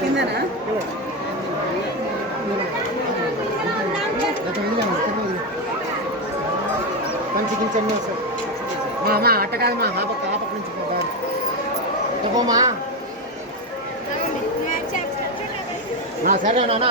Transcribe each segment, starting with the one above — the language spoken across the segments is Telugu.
కిందనా చికెన్ సార్ మా అట్ట కాదు మా ఆ పక్క నుంచి పోమా సరే నానా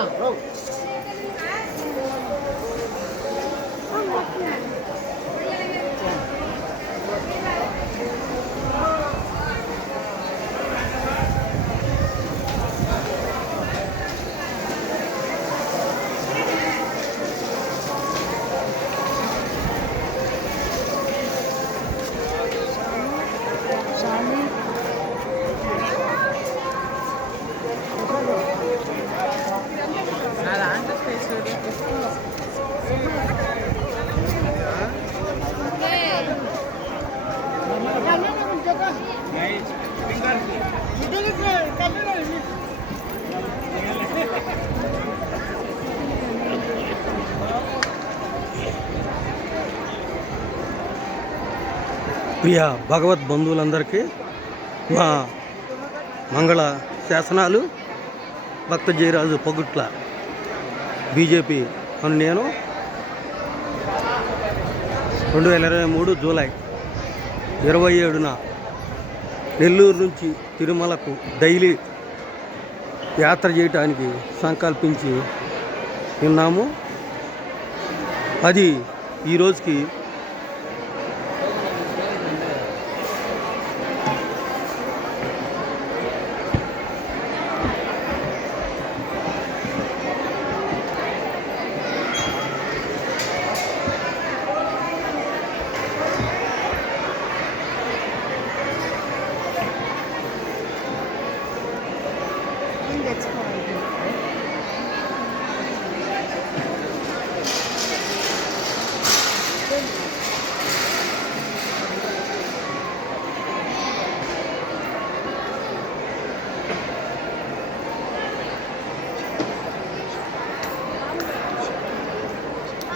ప్రియ భగవద్ బంధువులందరికీ మా మంగళ శాసనాలు. భక్త జయరాజు పొగుట్ల బీజేపీ అని నేను 2023 జూలై 27న నెల్లూరు నుంచి తిరుమలకు డైలీ యాత్ర చేయడానికి సంకల్పించి ఉన్నాము. అది ఈరోజుకి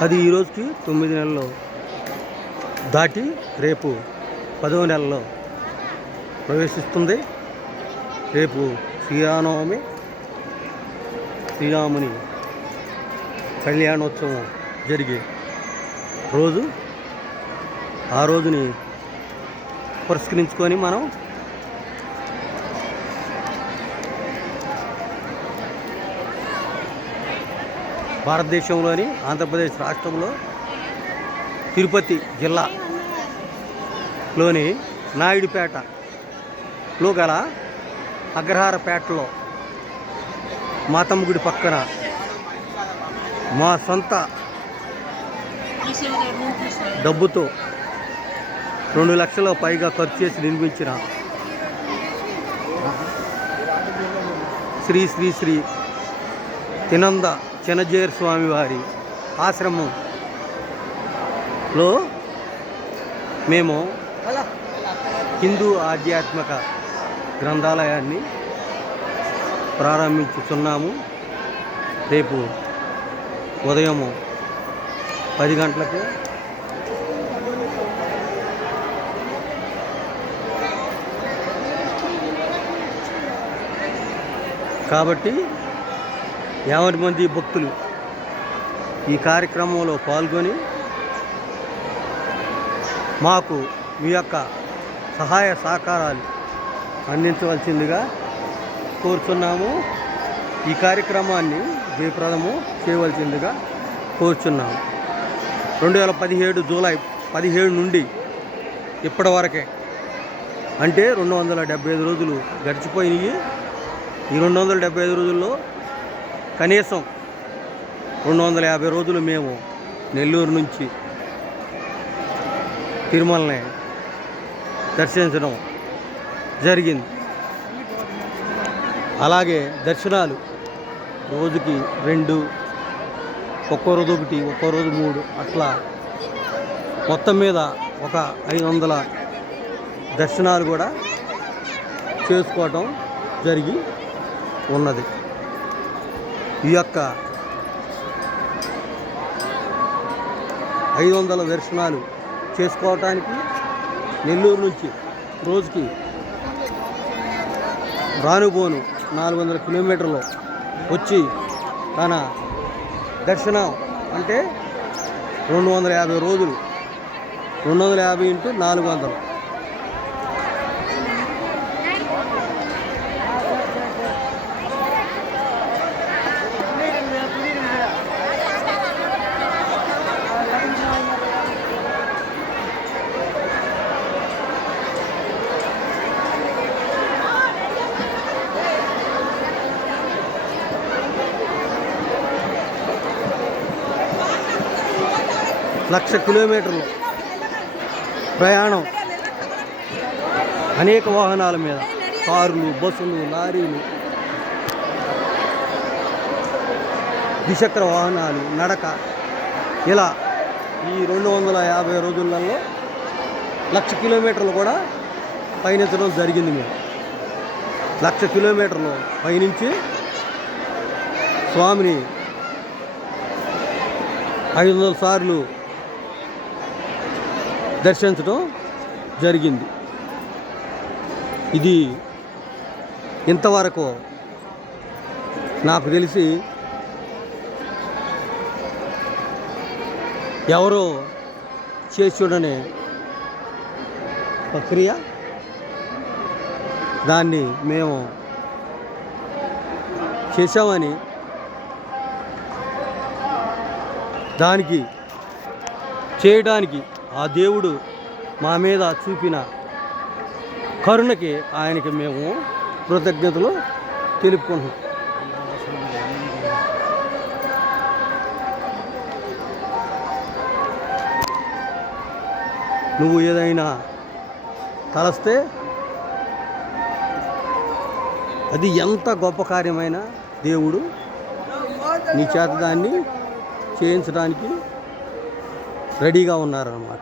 అది ఈరోజుకి 9 నెలలు దాటి రేపు 10వ నెలలో ప్రవేశిస్తుంది. రేపు శ్రీరామనవమి, శ్రీరాముని కళ్యాణోత్సవం జరిగే రోజు. ఆ రోజుని పురస్కరించుకొని మనం భారతదేశంలోని ఆంధ్రప్రదేశ్ రాష్ట్రంలో తిరుపతి జిల్లాలోని నాయుడుపేటలో గల అగ్రహారపేటలో మాతమ్మ గుడి పక్కన మా సొంత డబ్బుతో 2 లక్షల పైగా ఖర్చు చేసి నిర్మించిన శ్రీ శ్రీ శ్రీ తినంద చిన్నజీయర్ స్వామి వారి ఆశ్రమంలో మేము హిందూ ఆధ్యాత్మిక గ్రంథాలయాన్ని ప్రారంభించుతున్నాము. రేపు ఉదయం 10 గంటలకు కాబట్టి 50 మంది భక్తులు ఈ కార్యక్రమంలో పాల్గొని మాకు మీ యొక్క సహాయ సహకారాలు అందించవలసిందిగా కోరుచున్నాము. ఈ కార్యక్రమాన్ని జయప్రదము చేయవలసిందిగా కోరుచున్నాము. 2017 జూలై 17 నుండి ఇప్పటి వరకే అంటే 275 రోజులు గడిచిపోయినాయి. ఈ 275 రోజుల్లో కనీసం 250 రోజులు మేము నెల్లూరు నుంచి తిరుమలని దర్శించడం జరిగింది. అలాగే దర్శనాలు రోజుకి 2, ఒక్కో రోజు 1, ఒక్కో రోజు 3 అట్లా మొత్తం మీద ఒక 500 దర్శనాలు కూడా చేసుకోవటం జరిగి ఉన్నది. ఈ యొక్క 500 దర్శనాలు చేసుకోవటానికి నెల్లూరు నుంచి రోజుకి రానుబోను 400 కిలోమీటర్లు వచ్చి తన దర్శనం అంటే 250 రోజులు, 250 ఇంటూ 400. లక్ష కిలోమీటర్లు ప్రయాణం, అనేక వాహనాల మీద, కార్లు, బస్సులు, లారీలు, ద్విచక్ర వాహనాలు, నడక, ఇలా ఈ 250 రోజులలో 1,00,000 కిలోమీటర్లు కూడా పయనించడం జరిగింది. మేము 1,00,000 కిలోమీటర్లు పయనించి స్వామిని 500 సార్లు దర్శించడం జరిగింది. ఇది ఇంతవరకు నాకు తెలిసి ఎవరో చేసి చూడని ప్రక్రియ. దాన్ని మేము చేశామని దానికి చేయడానికి ఆ దేవుడు మా మీద చూపిన కరుణకి ఆయనకి మేము కృతజ్ఞతలు తెలుపుకుంటున్నాం. నువ్వు ఏదైనా తలస్తే అది ఎంత గొప్ప కార్యమైన దేవుడు నీ చేత దాన్ని చేయించడానికి రెడీగా ఉన్నారన్నమాట.